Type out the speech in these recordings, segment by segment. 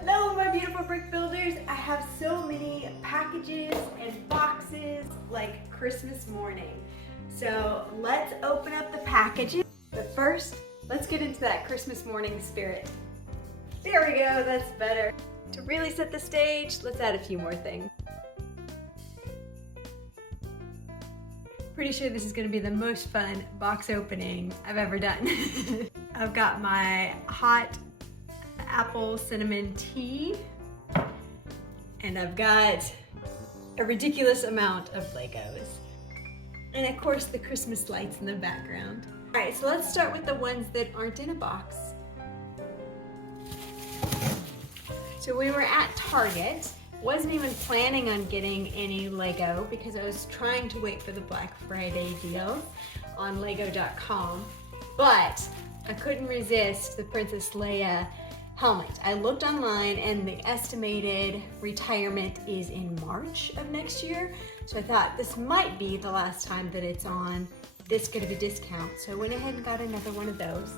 Hello, my beautiful brick builders. I have so many packages and boxes like Christmas morning. So let's open up the packages. But first, let's get into that Christmas morning spirit. There we go, that's better. To really set the stage, let's add a few more things. Pretty sure this is gonna be the most fun box opening I've ever done. I've got my hot apple cinnamon tea, and I've got a ridiculous amount of Legos. And of course the Christmas lights in the background. All right, so let's start with the ones that aren't in a box. So we were at Target. Wasn't even planning on getting any Lego because I was trying to wait for the Black Friday deal on Lego.com, but I couldn't resist the Princess Leia helmet. I looked online and the estimated retirement is in March of next year. So I thought this might be the last time that it's on this good of a discount. So I went ahead and got another one of those.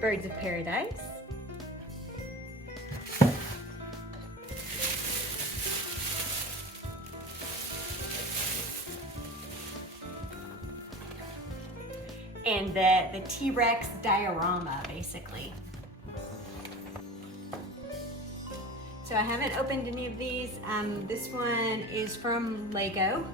Birds of Paradise. And the T-Rex diorama, basically. So I haven't opened any of these. This one is from Lego.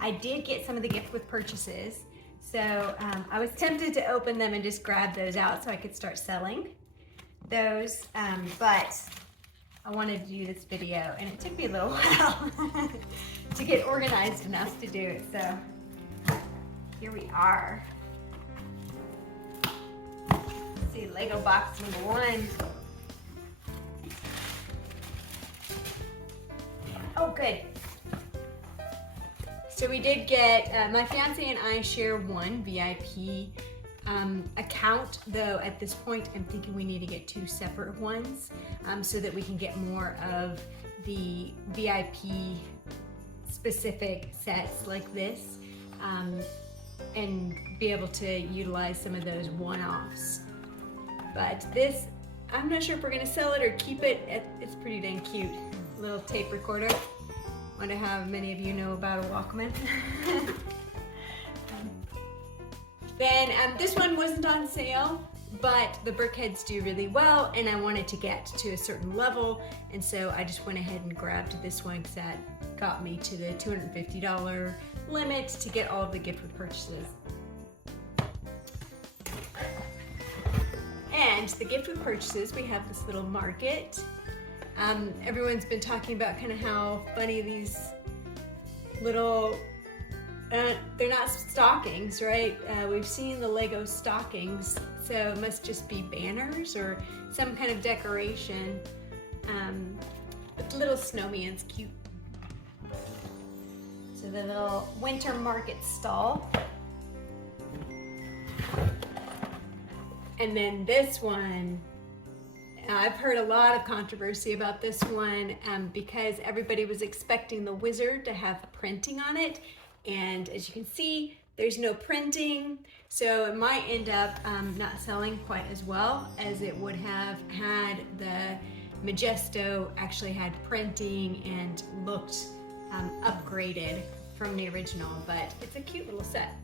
I did get some of the gift with purchases. So I was tempted to open them and just grab those out so I could start selling those, but I wanted to do this video and it took me a little while to get organized enough to do it, so here we are. Let's see, Lego box number one. Oh, good. So we did get, my fiance and I share one VIP account, though at this point I'm thinking we need to get two separate ones so that we can get more of the VIP specific sets like this and be able to utilize some of those one-offs. But this, I'm not sure if we're gonna sell it or keep it. It's pretty dang cute. Little tape recorder. Wonder how many of you know about a Walkman. Then this one wasn't on sale, but the brickheads do really well and I wanted to get to a certain level, and so I just went ahead and grabbed this one because that got me to the $250 limit to get all of the gift with purchases. And the gift with purchases, we have this little market. Everyone's been talking about kind of how funny these little, they're not stockings, right? We've seen the Lego stockings, so it must just be banners or some kind of decoration. But the little snowman's cute. So the little winter market stall. And then this one, I've heard a lot of controversy about this one because everybody was expecting the wizard to have printing on it. And as you can see, there's no printing. So it might end up not selling quite as well as it would have had the Majesto actually had printing and looked upgraded from the original, but it's a cute little set.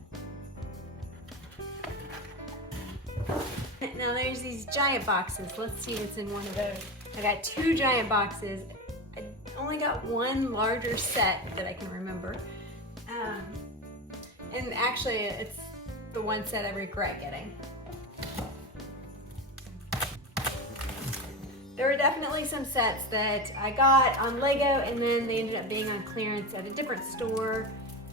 Now there's these giant boxes. Let's see what's in one of those. I got two giant boxes. I only got one larger set that I can remember. And actually it's the one set I regret getting. There were definitely some sets that I got on Lego and then they ended up being on clearance at a different store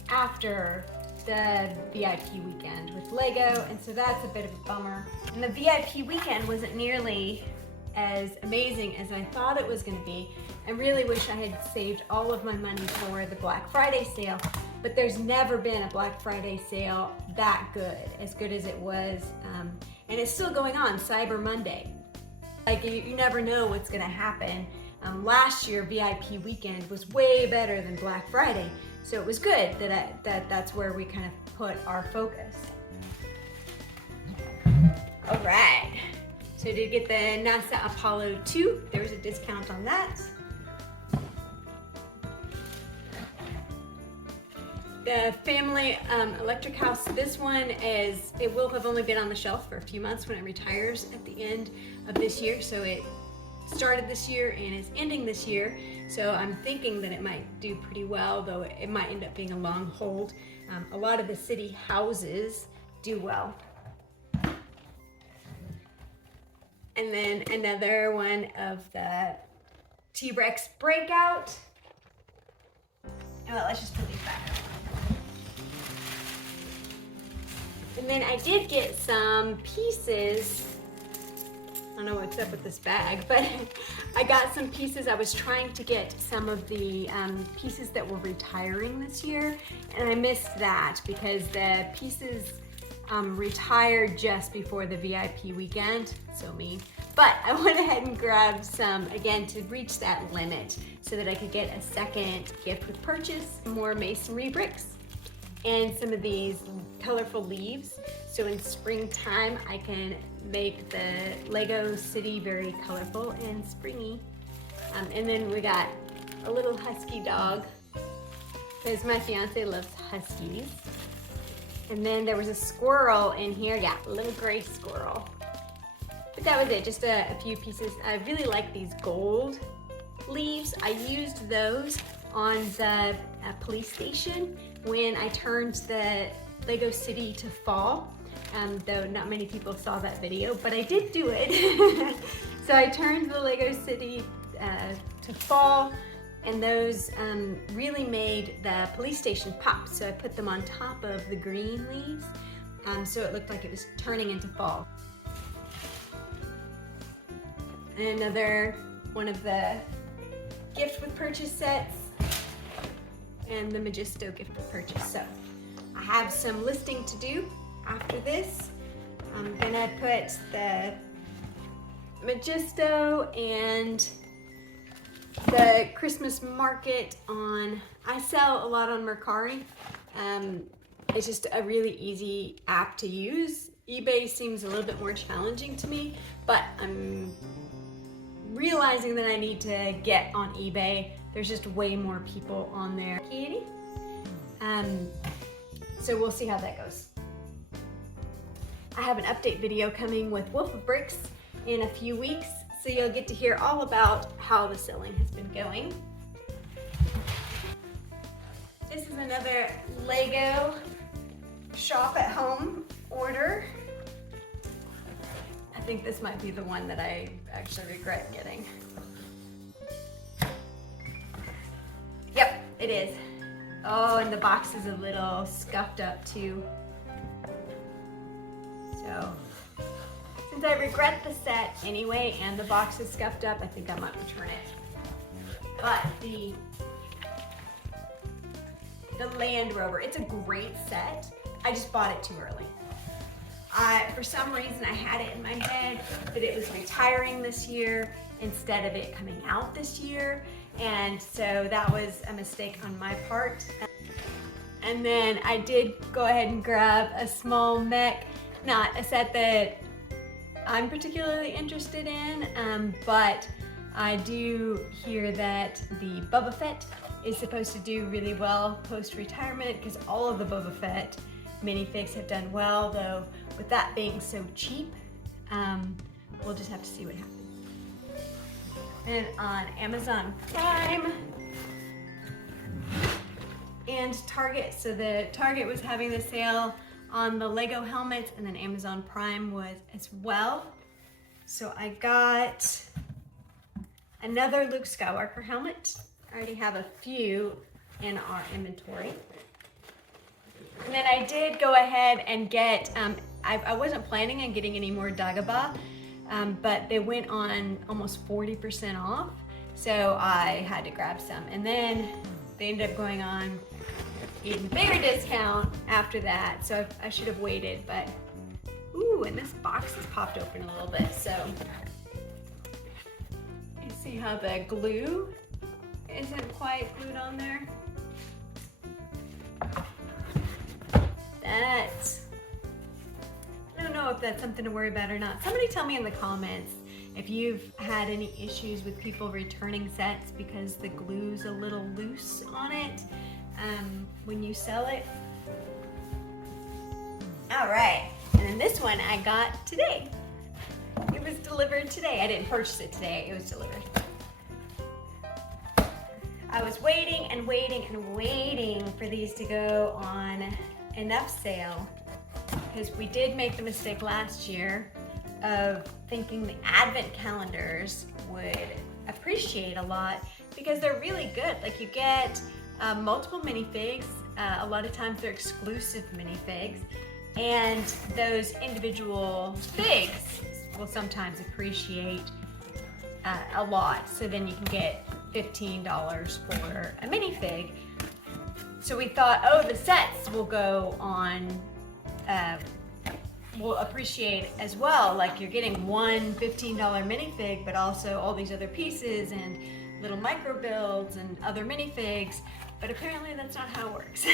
after the VIP weekend with Lego, and so that's a bit of a bummer. And the VIP weekend wasn't nearly as amazing as I thought it was going to be. I really wish I had saved all of my money for the Black Friday sale, but there's never been a Black Friday sale that good as it was, and it's still going on, Cyber Monday. Like, you never know what's going to happen. Last year, VIP weekend was way better than Black Friday, so it was good that that's where we kind of put our focus. All right, so I did get the NASA Apollo 2. There was a discount on that. The family electric house, this one it will have only been on the shelf for a few months when it retires at the end of this year. So it started this year and is ending this year. So I'm thinking that it might do pretty well, though it might end up being a long hold. A lot of the city houses do well. And then another one of the T-Rex breakout. Well, let's just put these back up. And then I did get some pieces. I don't know what's up with this bag, but I got some pieces. I was trying to get some of the pieces that were retiring this year, and I missed that because the pieces retired just before the VIP weekend, so me. But I went ahead and grabbed some, again, to reach that limit so that I could get a second gift with purchase, more masonry bricks, and some of these colorful leaves. So in springtime, I can make the Lego city very colorful and springy. And then we got a little husky dog, because my fiance loves huskies. And then there was a squirrel in here. Yeah, a little gray squirrel. But that was it, just a few pieces. I really like these gold leaves. I used those on the police station when I turned the Lego City to fall, though not many people saw that video, but I did do it. So I turned the Lego City to fall, and those really made the police station pop. So I put them on top of the green leaves, so it looked like it was turning into fall. And another one of the gift with purchase sets, and the Magisto gift with purchase. So I have some listing to do after this. I'm gonna put the Magisto and the Christmas market on. I sell a lot on Mercari. It's just a really easy app to use. eBay seems a little bit more challenging to me, but I'm realizing that I need to get on eBay. There's just way more people on there. Kitty. So we'll see how that goes. I have an update video coming with Wolf of Bricks in a few weeks, so you'll get to hear all about how the selling has been going. This is another Lego shop at home order. I think this might be the one that I actually regret getting. Yep, it is. Oh, and the box is a little scuffed up too. So, since I regret the set anyway and the box is scuffed up, I think I might return it. But the Land Rover, it's a great set. I just bought it too early. For some reason, I had it in my head that it was retiring this year instead of it coming out this year. And so that was a mistake on my part. And then I did go ahead and grab a small mech, not a set that I'm particularly interested in, but I do hear that the Boba Fett is supposed to do really well post-retirement, because all of the Boba Fett minifigs have done well, though with that being so cheap, we'll just have to see what happens. And on Amazon Prime and Target, so the Target was having the sale on the Lego helmets, and then Amazon Prime was as well. So I got another Luke Skywalker helmet. I already have a few in our inventory. And then I did go ahead and get, I wasn't planning on getting any more Dagobah, but they went on almost 40% off, so I had to grab some. And then they ended up going on even bigger discount after that, so I should have waited, but ooh, and this box has popped open a little bit, so you see how the glue isn't quite glued on there? That if that's something to worry about or not. Somebody tell me in the comments if you've had any issues with people returning sets because the glue's a little loose on it when you sell it. All right, and then this one I got today. It was delivered today. I didn't purchase it today, it was delivered. I was waiting and waiting and waiting for these to go on enough sale because we did make the mistake last year of thinking the advent calendars would appreciate a lot because they're really good. Like you get multiple minifigs. A lot of times they're exclusive minifigs, and those individual figs will sometimes appreciate a lot. So then you can get $15 for a minifig. So we thought, oh, the sets will go on, will appreciate as well. Like you're getting one $15 minifig, but also all these other pieces and little micro builds and other minifigs. But apparently that's not how it works.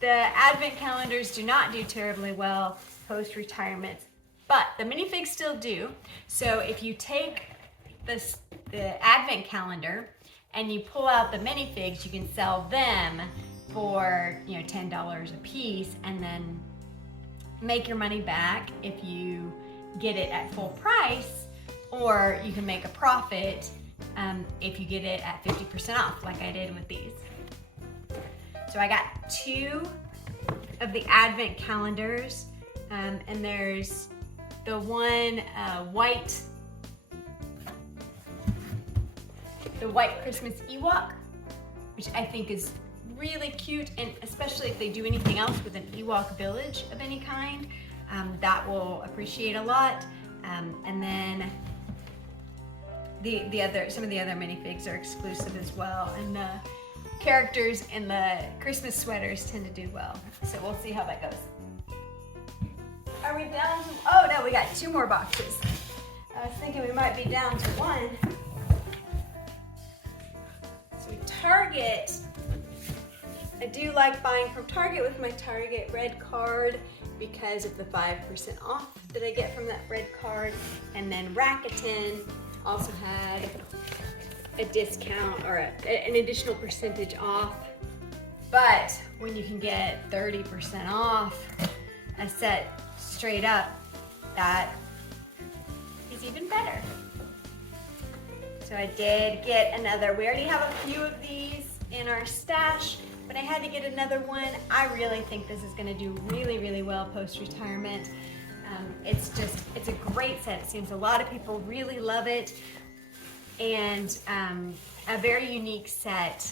The advent calendars do not do terribly well post-retirement, but the minifigs still do. So if you take the advent calendar and you pull out the minifigs, you can sell them for $10 a piece and then make your money back if you get it at full price, or you can make a profit if you get it at 50% off like I did with these. So I got 2 of the advent calendars, and there's the one white Christmas Ewok, which I think is really cute, and especially if they do anything else with an Ewok village of any kind, that will appreciate a lot. And then some of the other minifigs are exclusive as well, and the characters in the Christmas sweaters tend to do well. So we'll see how that goes. Are we down to, oh no, we got 2 more boxes. I was thinking we might be down to 1. So Target, I do like buying from Target with my Target red card because of the 5% off that I get from that red card. And then Rakuten also had a discount or an additional percentage off. But when you can get 30% off a set straight up, that is even better. So I did get another. We already have a few of these in our stash, but I had to get another one. I really think this is gonna do really, really well post-retirement. It's a great set. It seems a lot of people really love it. And a very unique set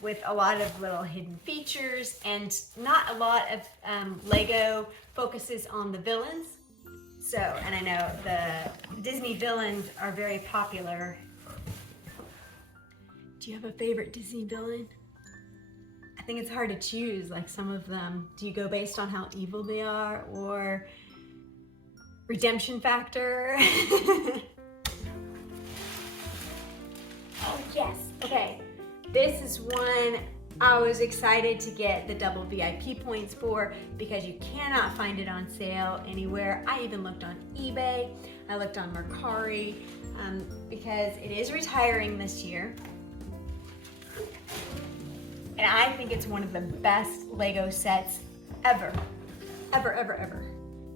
with a lot of little hidden features, and not a lot of Lego focuses on the villains. So, and I know the Disney villains are very popular. Do you have a favorite Disney villain? I think it's hard to choose, like some of them. Do you go based on how evil they are, or redemption factor? Oh yes, okay. This is one I was excited to get the double VIP points for because you cannot find it on sale anywhere. I even looked on eBay, I looked on Mercari, because it is retiring this year. And I think it's one of the best Lego sets ever, ever, ever, ever.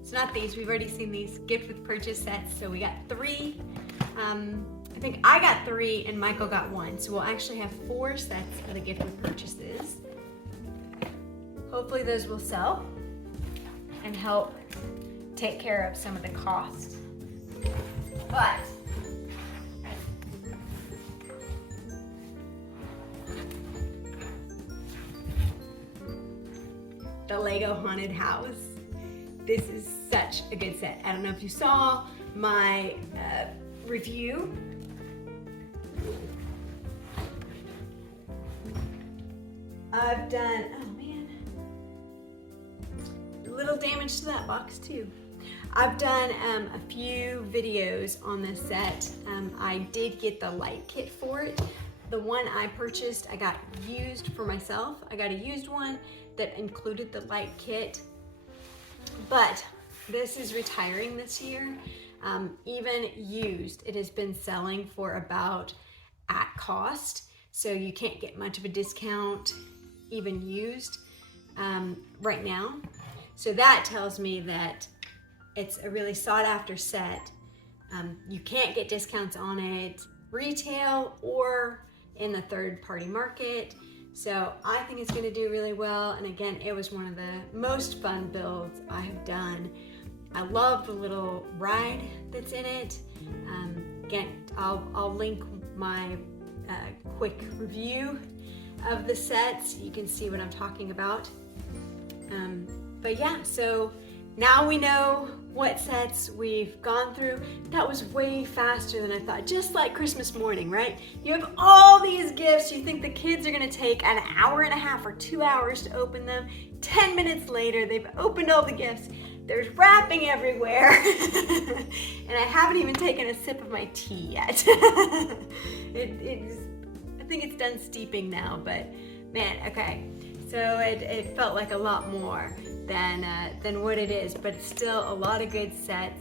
It's not these, we've already seen these gift with purchase sets, so we got 3. I think I got 3 and Michael got 1, so we'll actually have 4 sets of the gift with purchases. Hopefully those will sell and help take care of some of the costs. But the Lego Haunted House. This is such a good set. I don't know if you saw my review. I've done, oh man, a little damage to that box too. I've done a few videos on this set. I did get the light kit for it. The one I purchased, I got used for myself. I got a used one that included the light kit. But this is retiring this year. Even used, it has been selling for about at cost. So you can't get much of a discount even used right now. So that tells me that it's a really sought after set. You can't get discounts on it retail or in the third party market. So I think it's going to do really well. And again, it was one of the most fun builds I have done. I love the little ride that's in it. Again, I'll link my quick review of the sets. You can see what I'm talking about. But yeah, so now we know what sets we've gone through. That was way faster than I thought, just like Christmas morning, right? You have all these gifts, you think the kids are gonna take an hour and a half or 2 hours to open them. 10 minutes later, they've opened all the gifts. There's wrapping everywhere. And I haven't even taken a sip of my tea yet. I think it's done steeping now, but man, okay. So it felt like a lot more than what it is, but still a lot of good sets.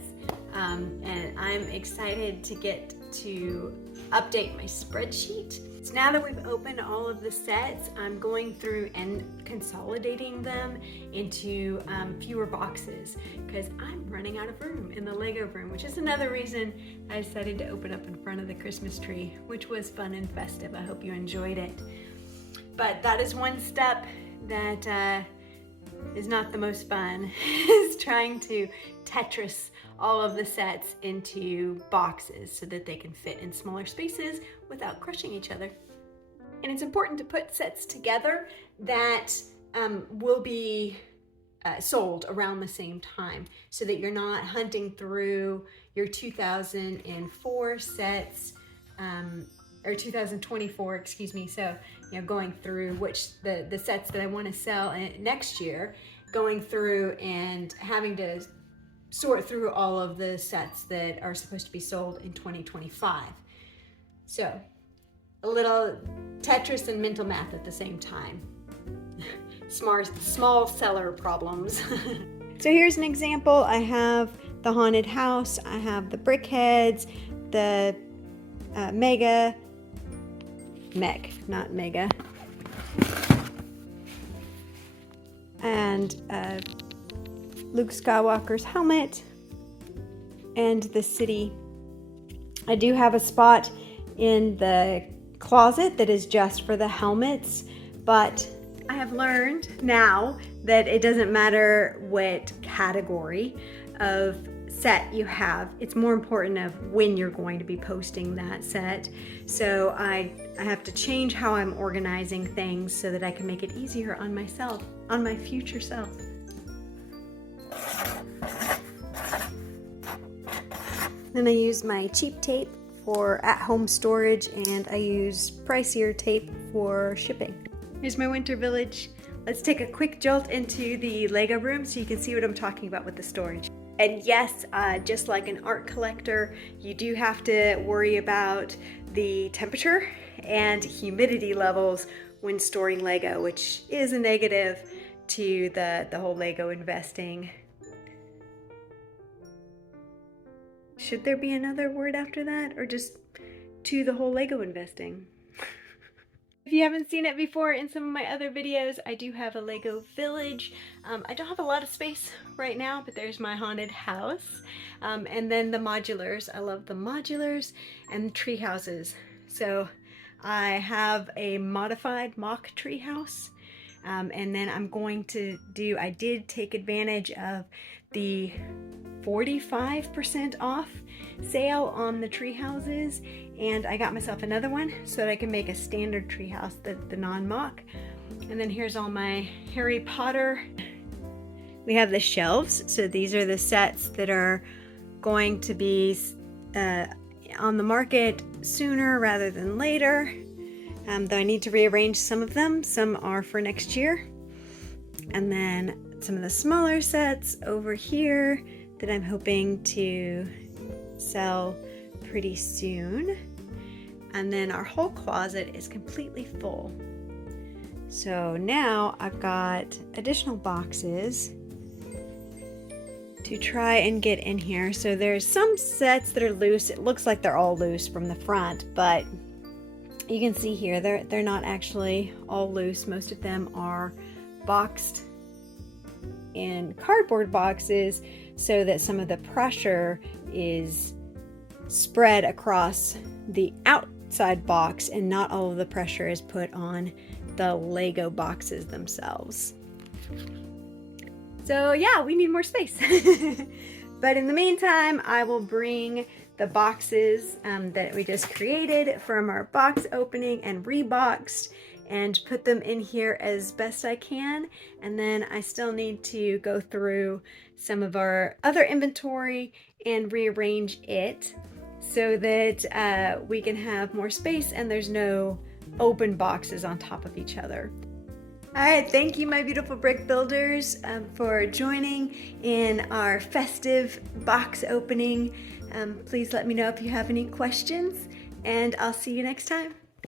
And I'm excited to get to update my spreadsheet. So now that we've opened all of the sets, I'm going through and consolidating them into fewer boxes because I'm running out of room in the Lego room, which is another reason I decided to open up in front of the Christmas tree, which was fun and festive. I hope you enjoyed it. But that is one step that is not the most fun, is trying to Tetris all of the sets into boxes so that they can fit in smaller spaces without crushing each other. And it's important to put sets together that will be sold around the same time so that you're not hunting through your 2004 sets, or 2024, excuse me. So, you know, going through which the sets that I want to sell next year, going through and having to sort through all of the sets that are supposed to be sold in 2025. So, a little Tetris and mental math at the same time. Small seller problems. So here's an example. I have the haunted house, I have the brick heads, the Meg, not Mega, and Luke Skywalker's helmet, and the city. I do have a spot in the closet that is just for the helmets, but I have learned now that it doesn't matter what category of set you have. It's more important of when you're going to be posting that set. So I have to change how I'm organizing things so that I can make it easier on myself, on my future self. Then I use my cheap tape for at-home storage, and I use pricier tape for shipping. Here's my winter village. Let's take a quick jolt into the Lego room so you can see what I'm talking about with the storage. And yes, just like an art collector, you do have to worry about the temperature and humidity levels when storing Lego, which is a negative to the whole Lego investing. Should there be another word after that, or just to the whole Lego investing? If you haven't seen it before in some of my other videos, I do have a Lego village. I don't have a lot of space right now, but there's my haunted house. And then the modulars. I love the modulars and tree houses. So I have a modified mock tree house. And then I'm going to do, I did take advantage of the 45% off sale on the tree houses, and I got myself another one so that I can make a standard tree house, the non-mock. And then here's all my Harry Potter. We have the shelves, so these are the sets that are going to be on the market sooner rather than later, though I need to rearrange some of them. Some are for next year. And then some of the smaller sets over here that I'm hoping to sell pretty soon. And then our whole closet is completely full. So now I've got additional boxes to try and get in here. So there's some sets that are loose. It looks like they're all loose from the front, but you can see here they're not actually all loose. Most of them are boxed in cardboard boxes so that some of the pressure is spread across the outside box and not all of the pressure is put on the Lego boxes themselves. So yeah, we need more space. But in the meantime, I will bring the boxes that we just created from our box opening and reboxed and put them in here as best I can. And then I still need to go through some of our other inventory and rearrange it so that we can have more space and there's no open boxes on top of each other. All right, thank you, my beautiful brick builders, for joining in our festive box opening. Please let me know if you have any questions, and I'll see you next time.